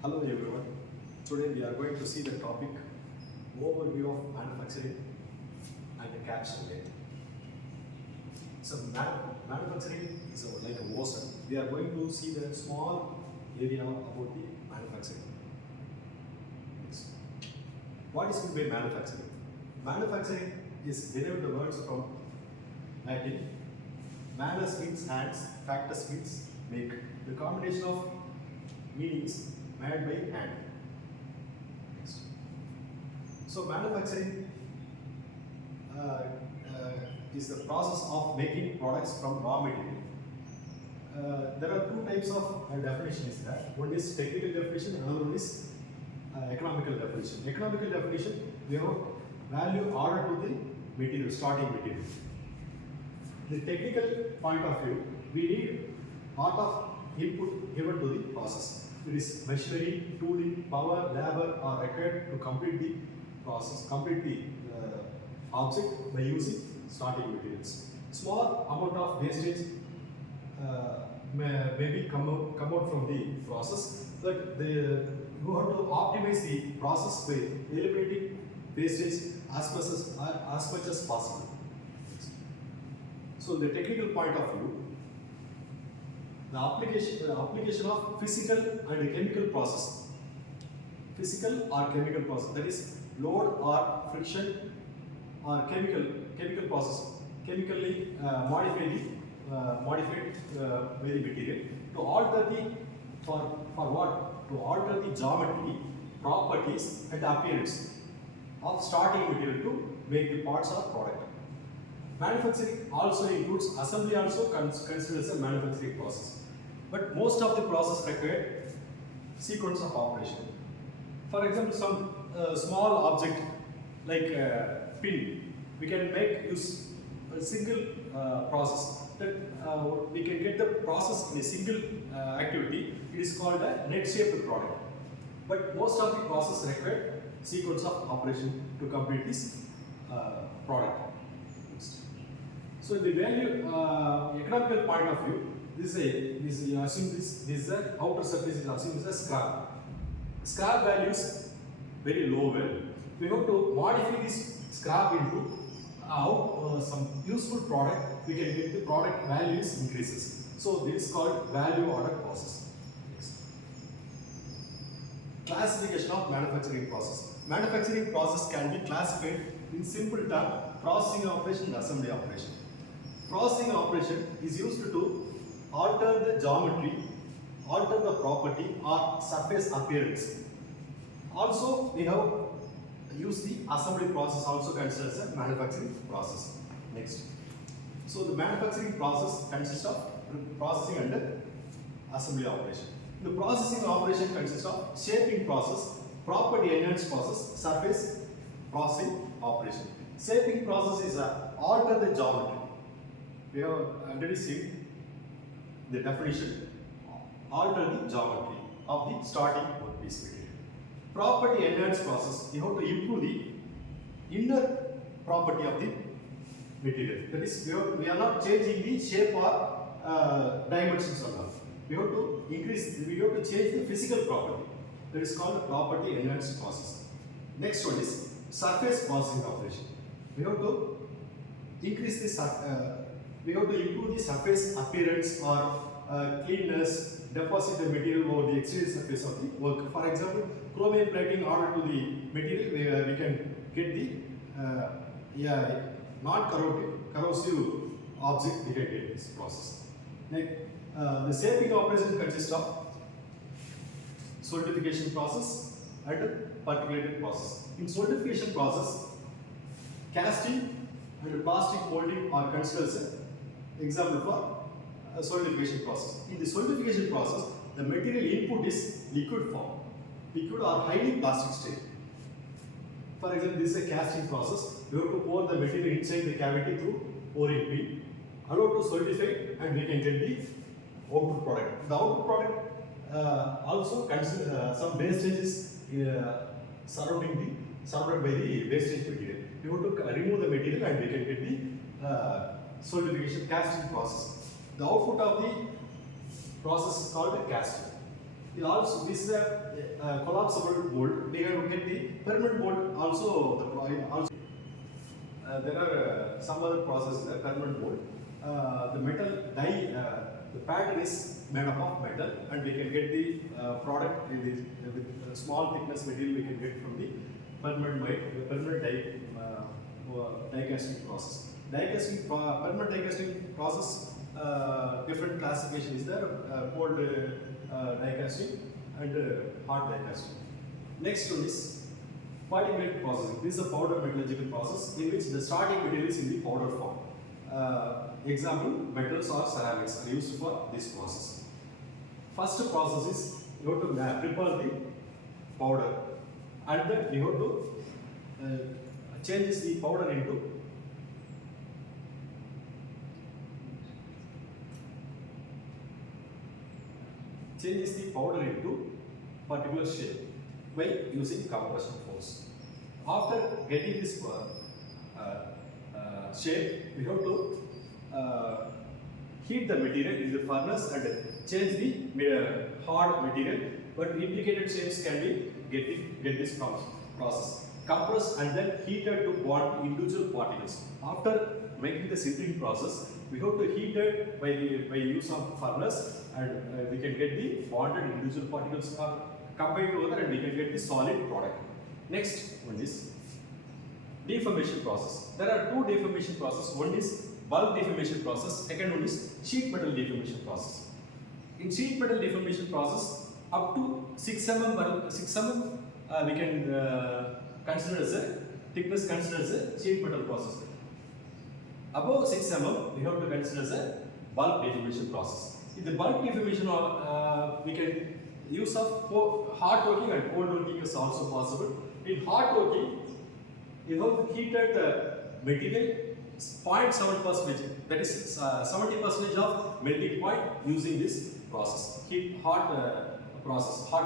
Hello everyone. Today we are going to see the topic overview of manufacturing and the caption later. So manufacturing is like a ocean. We are going to see the small area about the manufacturing. Yes. What is meant by manufacturing? Manufacturing is derived the words from Latin. Manus means hands, factus means make. The combination of meanings made by hand. So manufacturing is the process of making products from raw material. There are two types of definitions there. One is technical definition, another one is economical definition. Economical definition, we have value ordered to the material, starting material. The technical point of view, we need lot of input given to the process. It is machinery, tooling, power, labor are required to complete the process, complete the object by using starting materials. Small amount of wastage maybe come out from the process, but you have to optimize the process by eliminating wastage as much as possible. So the technical point of view, the application of physical and chemical process. Physical or chemical process, that is load or friction or chemical process, chemically modified by the material to alter the for what? To alter the geometry, properties and appearance of starting material to make the parts or product. Manufacturing also includes assembly, also considered as a manufacturing process. But most of the process require sequence of operation. For example, some small object like pin, we can use a single process. That we can get the process in a single activity. It is called a net shaped product. But most of the process require sequence of operation to complete this product. So the value economical point of view, this is a outer surface is assumed as a scrap. Scrap values very low value. We have to modify this scrap into some useful product. We can get the product values increases. So this is called value order process. Next. Classification of manufacturing process. Manufacturing process can be classified in simple term: processing operation and assembly operation. Processing operation is used to alter the geometry, alter the property or surface appearance. Also, we have used the assembly process, also considered as a manufacturing process. Next. So the manufacturing process consists of processing and assembly operation. The processing operation consists of shaping process, property enhanced process, surface processing operation. Shaping process is alter the geometry. We have already seen the definition: alter the geometry of the starting workpiece material. Property enhanced process, you have to improve the inner property of the material. That is, we are not changing the shape or dimensions of that. We have to change the physical property. That is called property enhanced process. Next one is surface processing operation. We have to increase the we have to improve the surface appearance or cleanness, deposit the material over the exterior surface of the work. For example, chromium plating order to the material, we can get the non-corrosive object, we can get this process. Next, the shaping operation consists of solidification process and percolated process. In solidification process, casting and plastic molding are considered as an example for solidification process. In the solidification process, the material input is liquid form, liquid or highly plastic state. For example, this is a casting process. We have to pour the material inside the cavity through pouring pin, allow to solidify, and we can get the output product. The output product also consider some wastages surrounded by the wastage material. We have to remove the material and we can get the solidification casting process. The output of the process is called casting. Also, this is a collapsible mold. We have to get the permanent mold also. There are some other processes, permanent mold. The metal die, the pattern is made up of metal, and we can get the product in the, with small thickness material we can get from the permanent die casting process. Permanent die casting process, different classification is there, cold die casting and hot die casting. Next one is particulate processing. This is a powder metallurgical process in which the starting material is in the powder form. Example, metals or ceramics are used for this process. First process is you have to prepare the powder, and then you have to change the powder into particular shape by using compression force. After getting this shape, we have to heat the material in the furnace and change the hard material, but implicated shapes can be get this process. Compressed and then heated to bond individual particles. After making the sintering process, we have to heat it by use of furnace, and we can get the bonded individual particles are combined together, and we can get the solid product. Next one is deformation process. There are two deformation processes. One is bulk deformation process. Second one is sheet metal deformation process. In sheet metal deformation process, up to 6 mm, we can consider as a thickness considered as a sheet metal process. Above 6 mm, we have to consider as a bulk deformation process. In the bulk deformation, we can use of hot working and cold working is also possible. In hot working, you have heated the material 0.7%, that is 70% of melting point using this process. Hot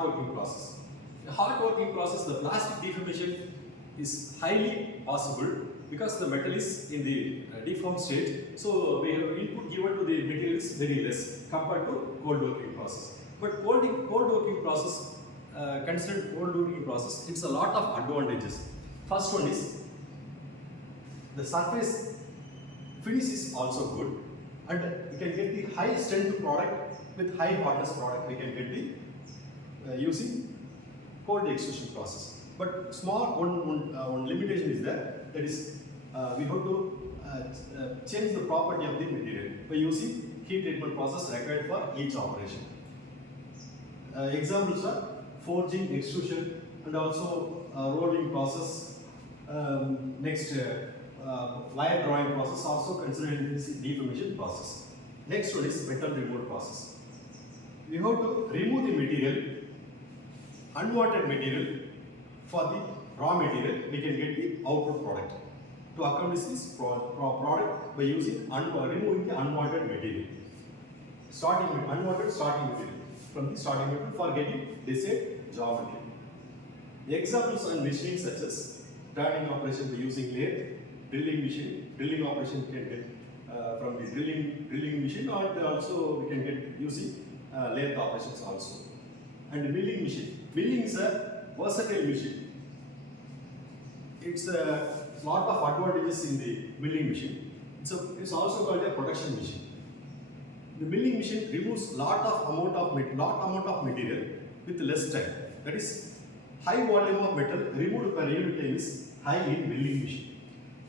working process. The hot working process, the plastic deformation is highly possible because the metal is in the deformed state. So we have input given to the material is very less compared to cold working process. But cold working process, considered cold working process, it's a lot of advantages. First one is the surface finish is also good, and we can get the high strength product with high hardness product. We can get the using cold extrusion process. But small one limitation is there. That is, we have to change the property of the material by using heat treatment process required for each operation. Examples are forging, extrusion, and also rolling process. Next, wire drawing process also considered in this deformation process. Next one is metal removal process. We have to remove the material, unwanted material. For the raw material, we can get the output product. To accomplish this product by using removing the unwanted material. Unwanted starting material from the starting material for getting desired geometry. The examples on machines such as turning operation by using lathe, drilling machine. Drilling operation we can get from the drilling machine, or also we can get using lathe operations also. And milling machine. Milling is a versatile machine. It's a lot of advantages in the milling machine. It's also called a production machine. The milling machine removes lot amount of material with less time. That is, high volume of metal removed per unit time is high in milling machine.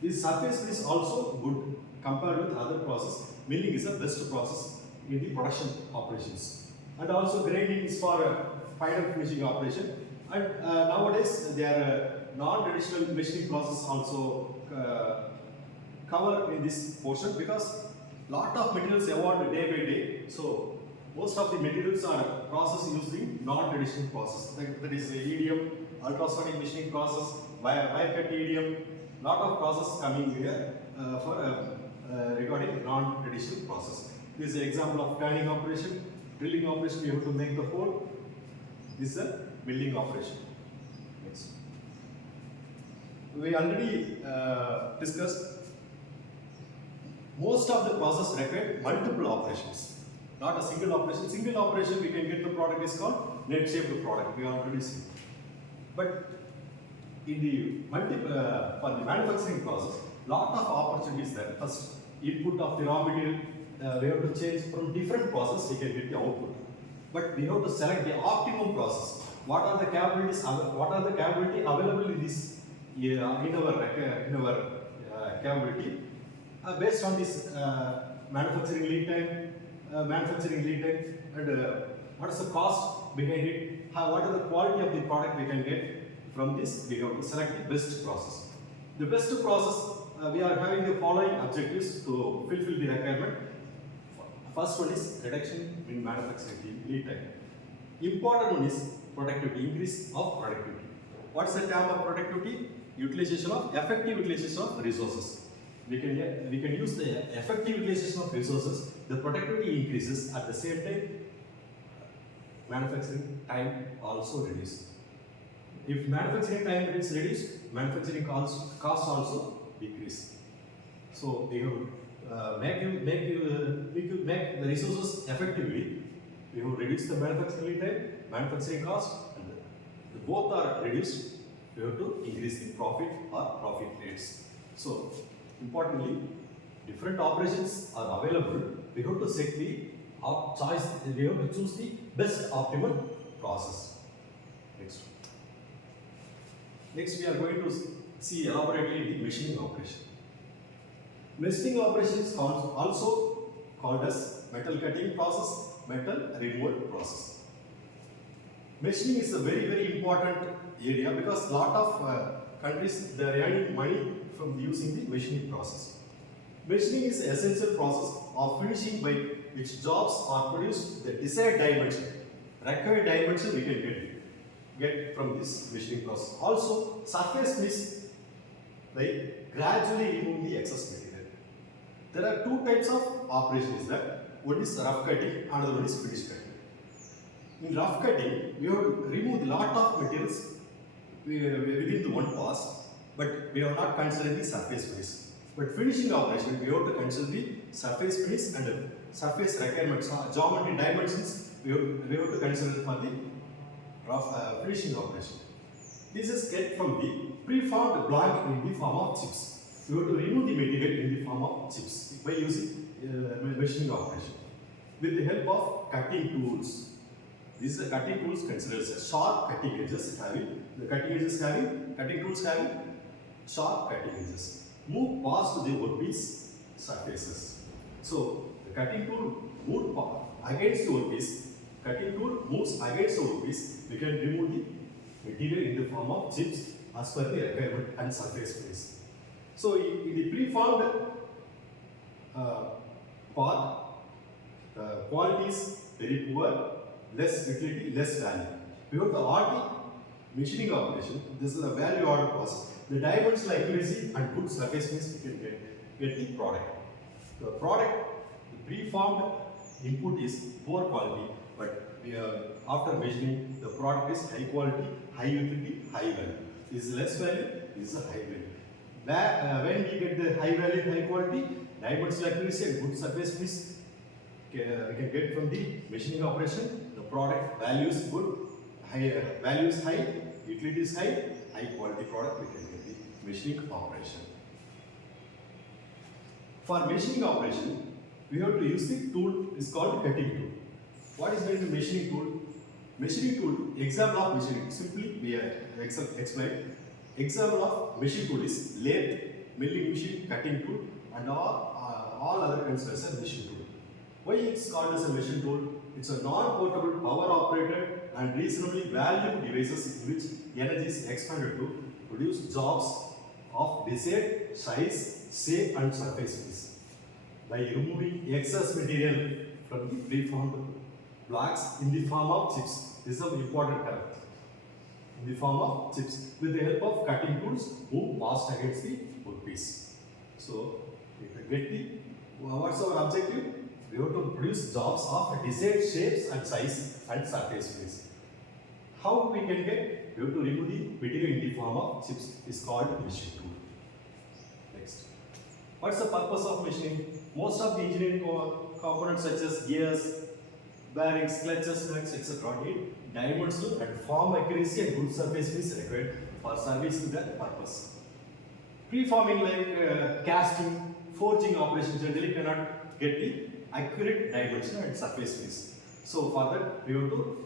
This surface is also good compared with other process. Milling is the best process in the production operations. And also grinding is for final finishing operation. And nowadays there are non-traditional machining process also cover in this portion, because lot of materials evolve day by day. So most of the materials are processed using non-traditional process. That is EDM, ultrasonic machining process, wire cut EDM. Lot of process coming here for regarding non-traditional process. This is an example of turning operation, drilling operation. You have to make the hole. This is a milling operation. Next. We already discussed most of the process require multiple operations, not a single operation. Single operation we can get the product is called net shaped product. We are producing. But in the for the manufacturing process, lot of opportunities there. First, input of the raw material, we have to change from different process, we can get the output. But we have to select the optimum process. What are the capabilities? What are the capability available in this in our capability based on this manufacturing lead time, and what is the cost behind it? What is the quality of the product we can get from this? We have to select the best process. The best process, we are having the following objectives to fulfill the requirement. First one is reduction in manufacturing lead time. Important one is productivity, increase of productivity. What's the term of productivity? Effective utilization of resources. We can use the effective utilization of resources. The productivity increases, at the same time manufacturing time also reduces. If manufacturing time is reduced, manufacturing cost also decrease. So we have make the resources effectively. We have reduced the manufacturing time, manufacturing cost, and both are reduced. We have to increase the profit or profit rates. So importantly, different operations are available. We have to set the choice. We have to choose the best optimal process. Next we are going to see elaborately the machining operation. Machining operation is also called as metal cutting process, metal removal process. Machining is a very important area because lot of countries they are earning money from using the machining process. Machining is an essential process of finishing by which jobs are produced the desired dimension. Required dimension we can get from this machining process. Also, surface finish by gradually remove the excess material. There are two types of operations there. One is rough cutting, another one is finish cutting. In rough cutting, we have to remove a lot of materials within the one pass, but we are not considering the surface finish. But finishing operation, we have to consider the surface finish and surface requirements, geometry dimensions, we have to consider for the rough finishing operation. This is get from the preformed blank in the form of chips. We have to remove the material in the form of chips by using machining operation with the help of cutting tools. These are cutting tools considered as sharp cutting edges having cutting tools having sharp cutting edges. Move past the workpiece surfaces. So the cutting tool moved against the workpiece. Cutting tool moves against the workpiece. We can remove the material in the form of chips as per the requirement and surface finish. So in the preformed part, the quality is very poor, less utility, less value. We have the RT machining operation. This is a value order process. The dimensional accuracy and good surface finish we can get the product. The product, the preformed input is poor quality, but after machining, the product is high quality, high utility, high value. This is less value, this is a high value. When we get the high value, high quality, dimensional accuracy and good surface finish, we can get from the machining operation. The product value is good, value is high, utility is high, high quality product we can get the machining operation. For machining operation, we have to use the tool is called cutting tool. What is meant the machining tool? Machining tool, example of machining, simply we explain. Example of machine tool is lathe, milling machine, cutting tool, and all other considered as a machine tool. Why it's called as a machine tool? It's a non-portable, power-operated and reasonably valuable devices in which energy is expanded to produce jobs of desired size, shape and surface finish. By removing excess material from the preformed blocks in the form of chips. This is an important term. In the form of chips with the help of cutting tools move past against the workpiece. So, get the what's our objective? We have to produce jobs of desired shapes and size and surface finish. How we can get? We have to remove the material in the form of chips. Is called machine tool. Next, what's the purpose of machining? Most of the engineering components such as gears, bearings, clutches, nuts, etc. need dimensional and form accuracy and good surface finish required for servicing the purpose. Preforming like casting, forging operations generally cannot get the accurate dimension and surface finish. So for that we have to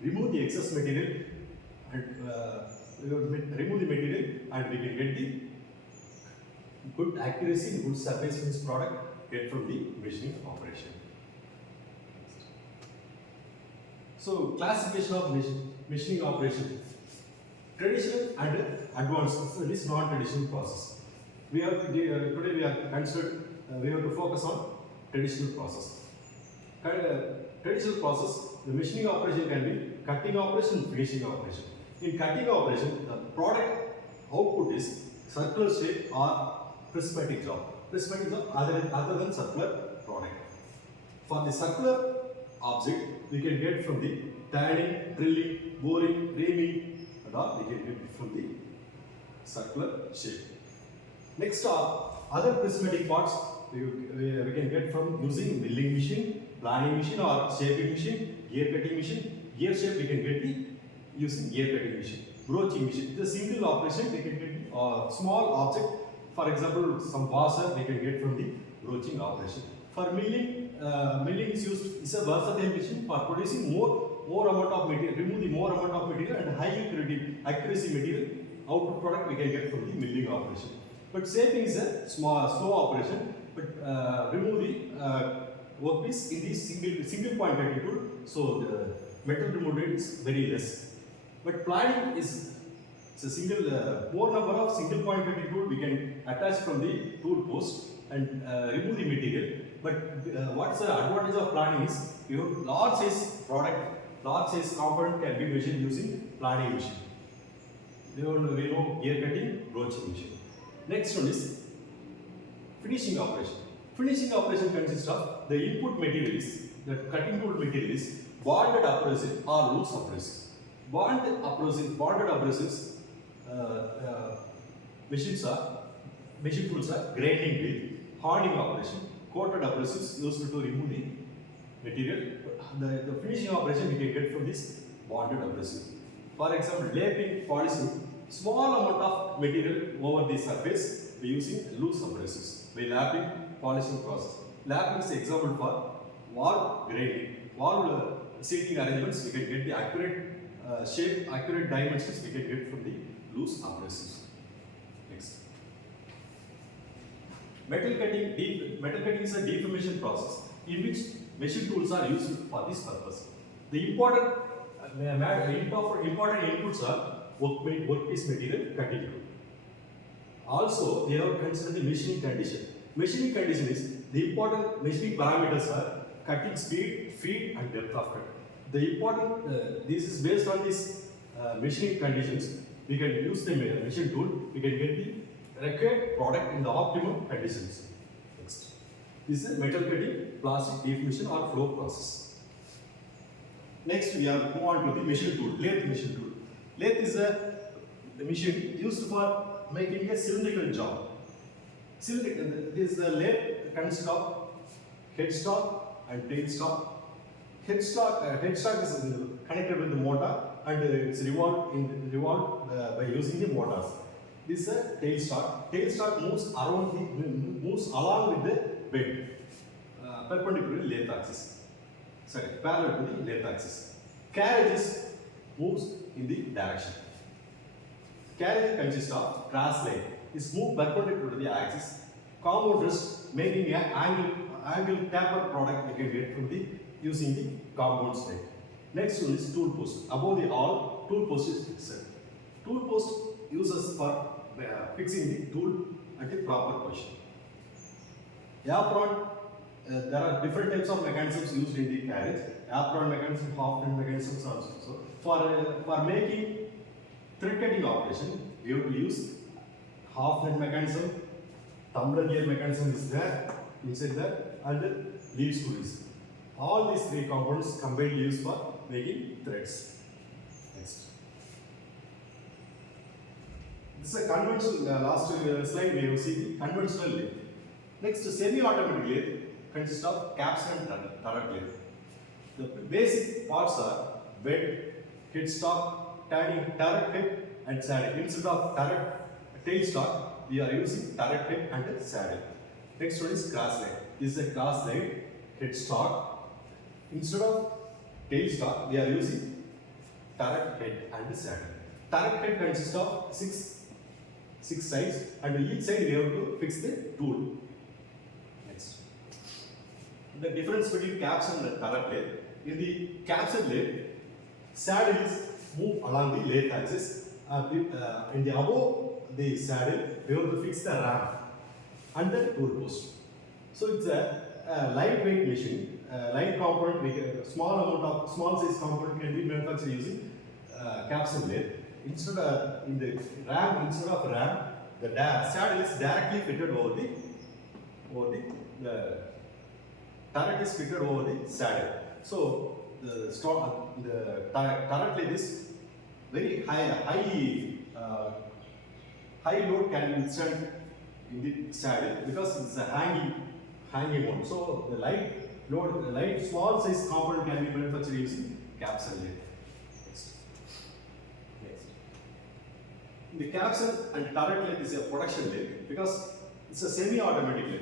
remove the excess material and we have to remove the material and we can get the good accuracy and good surface finish product get from the machining operation. So classification of machining operation. Traditional and advanced. So this non-traditional process. We have today we are considered we have to focus on traditional process. Traditional process, the machining operation can be cutting operation, finishing operation. In cutting operation, the product output is circular shape or prismatic job. Prismatic job other than circular product. For the circular object, we can get from the turning, drilling, boring, reaming, and all we can get from the circular shape. Next are other prismatic parts we can get from using milling machine, planing machine or shaping machine, gear cutting machine. Gear shape we can get the using gear cutting machine. Broaching machine. It's a single operation we can get small object. For example, some washer we can get from the broaching operation. For milling, milling is used is a versatile machine for producing more amount of material, remove the more amount of material and high accuracy material. Output product we can get from the milling operation. But shaping is a slow operation. But remove the workpiece in the single point cutting tool. So the metal removal rate is very less. But planing is a single more number of single point cutting tool we can attach from the tool post and remove the material. But what's the advantage of planing is your large size product, large size component can be measured using planing machine. We know gear cutting, broaching machine. Next one is finishing operation. Finishing operation consists of the input material is, the cutting tool material is bonded abrasive or loose abrasive. Bonded abrasives machine tools are grinding wheel, honing operation, coated abrasives used to remove the material. The finishing operation we can get from this bonded abrasive. For example, lapping, polishing, small amount of material over the surface by using loose abrasives by lapping, polishing process. Lapping is an example for wall grinding, wall seating arrangements. We can get the accurate shape, accurate dimensions we can get from the loose abrasives. Next. Metal cutting is a deformation process in which machine tools are used for this purpose. The important inputs are workpiece material, cutting tool. Also, they have considered the machining condition. Machining condition is the important machining parameters are cutting speed, feed, and depth of cut. The important this is based on these machining conditions. We can use the machine tool. We can get the required product in the optimum conditions. Next, this is metal cutting, plastic deformation or flow process. Next, we are move on to the machine tool, lathe machine tool. Lathe is a machine used for making a cylindrical job. This lathe consists of headstock and tailstock. Headstock is connected with the motor and it's revolved by using the motors. This is a tailstock. Tailstock moves along with the bed, perpendicular to the lathe axis. Parallel to the lathe axis. Carriages moves in the direction. Carriage consists of cross line. Is moved perpendicular to the axis. Compound rest making an angle taper product we can get from the using the compound line. Next one is tool post. Above the all, tool post is fixed. Tool post uses for fixing the tool at the proper position. Apron, there are different types of mechanisms used in the carriage. Apron mechanism, half-hand mechanisms also. So for making thread cutting operation, we have to use half-hand mechanism, tumbler gear mechanism is there, inside there, and leaf screws. All these three components combined used for making threads. Next. This is a conventional, last slide we have seen the conventional lathe. Next, semi-automatic lathe consists of caps and turret lathe. The basic parts are bed, headstock, turret head and saddle. Instead of turret tailstock, we are using turret head and saddle. Next one is cross leg. This is a cross leg headstock. Instead of tailstock, we are using turret head and saddle. Turret head consists of six sides, and each side we have to fix the tool. Next, the difference between caps and the turret lathe. In the capsule lathe, saddle is moved along the lathe axis. In the above the saddle, we have to fix the ram and the tool post. So it's a lightweight machine. Light component, small size component can be manufactured using capsule lathe. Instead of the ram, the saddle is directly fitted over the turret is fitted over the saddle. So the turret lathe is very high load can be withstand in the saddle because it's a hanging one. So the light small size component can be manufactured using capsule lathe. The capsule and turret lathe is a production lathe because it's a semi-automatic lathe.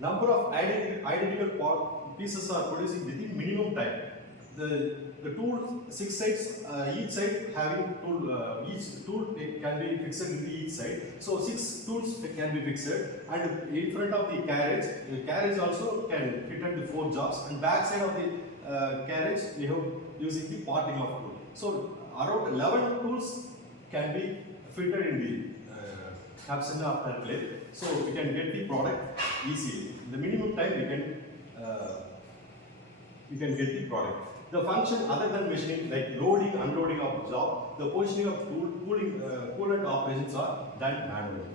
Number of identical pieces are producing within minimum time. The tool, 6 sides, each side having tool, each tool can be fixed in each side. So 6 tools can be fixed, and in front of the carriage also can fit under 4 jobs, and back side of the carriage we have using the parting of tool. So around 11 tools can be fitted in the capsule of that lathe, so we can get the product easily. In the minimum time we can get the product. The function other than machining, like loading, unloading of job, the positioning of coolant operations are done manually.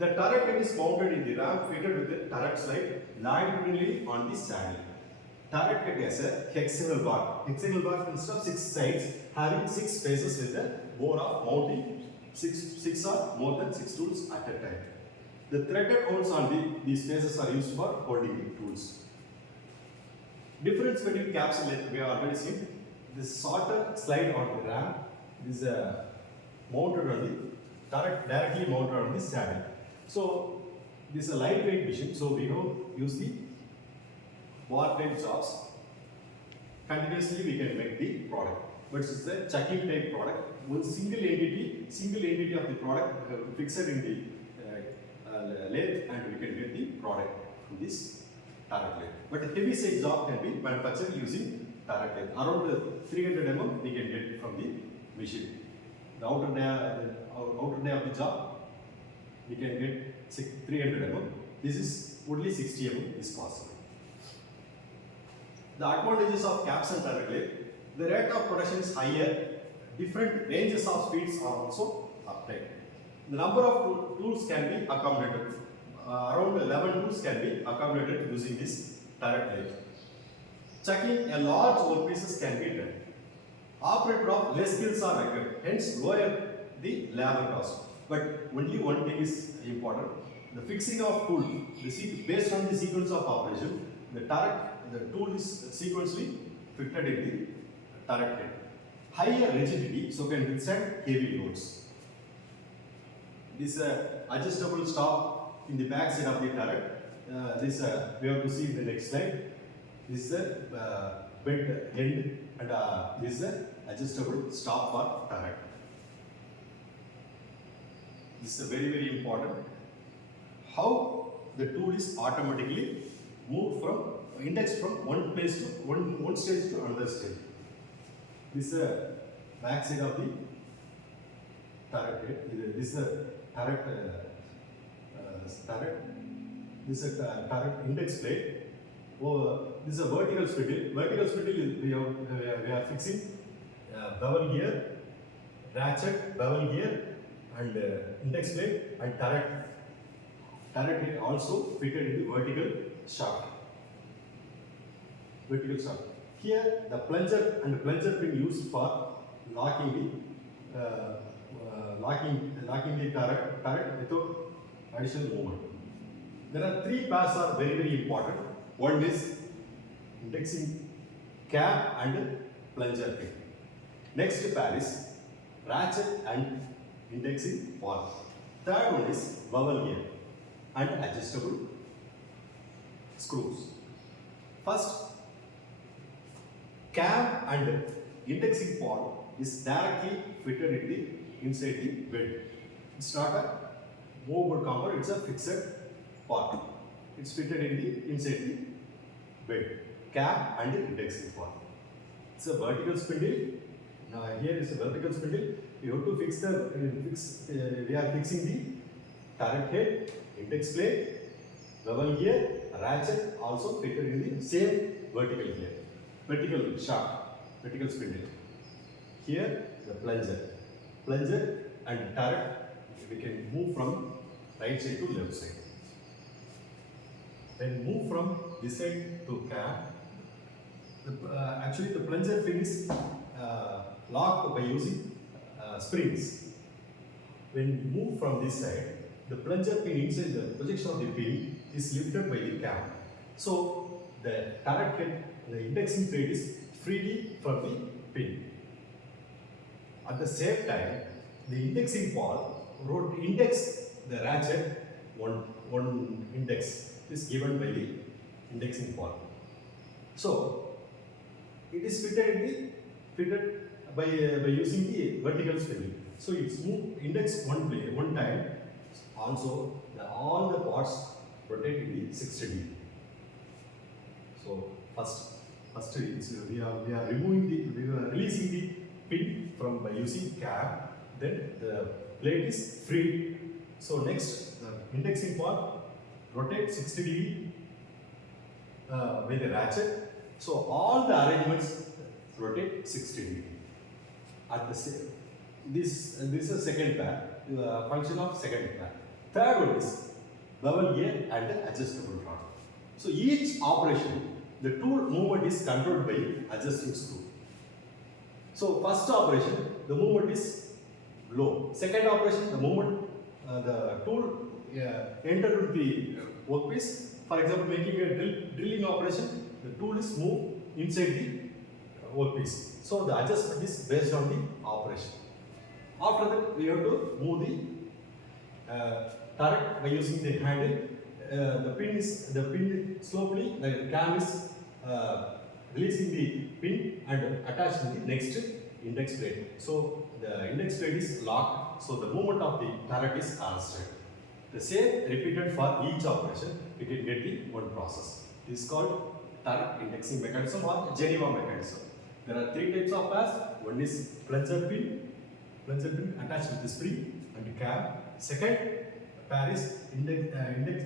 The turret head is mounted in the ram fitted with the turret slide longitudinally on the saddle. Turret head has a hexagonal bar. Hexagonal bar consists of 6 sides having 6 faces with a bore of mounting 6 or more than 6 tools at a time. The threaded holes on these faces are used for holding the tools. Difference between capsule lathe we have already seen. This shorter slide on the ram is mounted on the turret, directly mounted on the saddle. So this is a lightweight machine, so we have used the bar type jobs. Continuously we can make the product, but it is a chucking type product. One single entity of the product fixed in the lathe, and we can get the product from this turret lathe. But a heavy size job can be manufactured using turret lathe. Around 300 mm we can get from the machine. The outer day of the job we can get 300 mm. This is only 60 mm is possible. The advantages of caps and turret lathe: the rate of production is higher. Different ranges of speeds are also obtained. The number of tools can be accommodated. Around 11 tools can be accommodated using this turret lathe. Chucking a large workpieces can be done. Operator of less skills are required, hence lower the labor cost. But only one thing is important: the fixing of tool. Based on the sequence of operation, the tool is sequentially fitted in the turret head. Higher rigidity, so can withstand heavy loads. This adjustable stop in the back side of the turret. This we have to see in the next slide. This is a bent end, and this is a adjustable stop for turret. This is very, very important. How the tool is automatically moved from indexed from one place to one stage to another stage. This is the back side of the turret head. This is a turret. This is a turret index plate. This is a vertical spindle. Vertical spindle we are fixing bevel gear, ratchet, bevel gear, and index plate and turret. Turret head also fitted in the vertical shaft. Here the plunger and plunger pin used for locking the turret without additional movement. There are 3 parts are very, very important. One is indexing cam and plunger pin. Next pair is ratchet and indexing pawl. Third one is bevel gear and adjustable screws. First, cam and indexing pawl is directly fitted in the inside the bed. It's not a movable component, it's a fixed part. It's fitted in the inside the bed. Cam and indexing pawl. It's a vertical spindle. Now here is a vertical spindle. You have to fix we are fixing the turret head, index plate, bevel gear, ratchet also fitted in the same vertical gear, vertical shaft, vertical spindle. Here the plunger and turret we can move from right side to left side. Then move from this side to cam. Actually the plunger pin is locked by using springs. When you move from this side, the plunger pin inside the projection of the pin is lifted by the cam. So the turret head, the indexing plate is freely from the pin. At the same time, the indexing pawl index the ratchet one index is given by the indexing pawl. So it is fitted by using the vertical spindle. So it's moved index one time. Also, all the parts rotate in the 60 degree. So first we are releasing the pin from by using cam. Then the plate is free. So next the indexing part rotates 60 degree with the ratchet. So all the arrangements rotate 60 degree. At the same, this is a second pair, function of second pair. Third one is bevel gear and adjustable rod. So each operation, the tool movement is controlled by adjusting screw. So first operation, the movement is low. Second operation, the movement, the tool entered the workpiece. For example, making a drilling operation, the tool is moved inside the workpiece. So the adjustment is based on the operation. After that, we have to move the turret by using the handle. The pin slowly, the cam is releasing the pin and attaching the next index plate. So the index plate is locked, so the movement of the turret is arrested. The same repeated for each operation, we can get the one process. This is called turret indexing mechanism or Geneva mechanism. There are three types of pairs. One is plunger pin attached with the spring and cam. Second pair is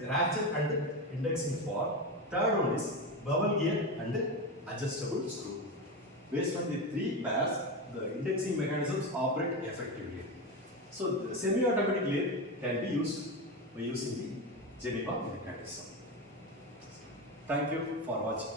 ratchet and indexing pawl. Third one is bevel gear and adjustable screw. Based on the three pairs, the indexing mechanisms operate effectively. So the semi-automatic lathe can be used by using the Geneva mechanism. Thank you for watching.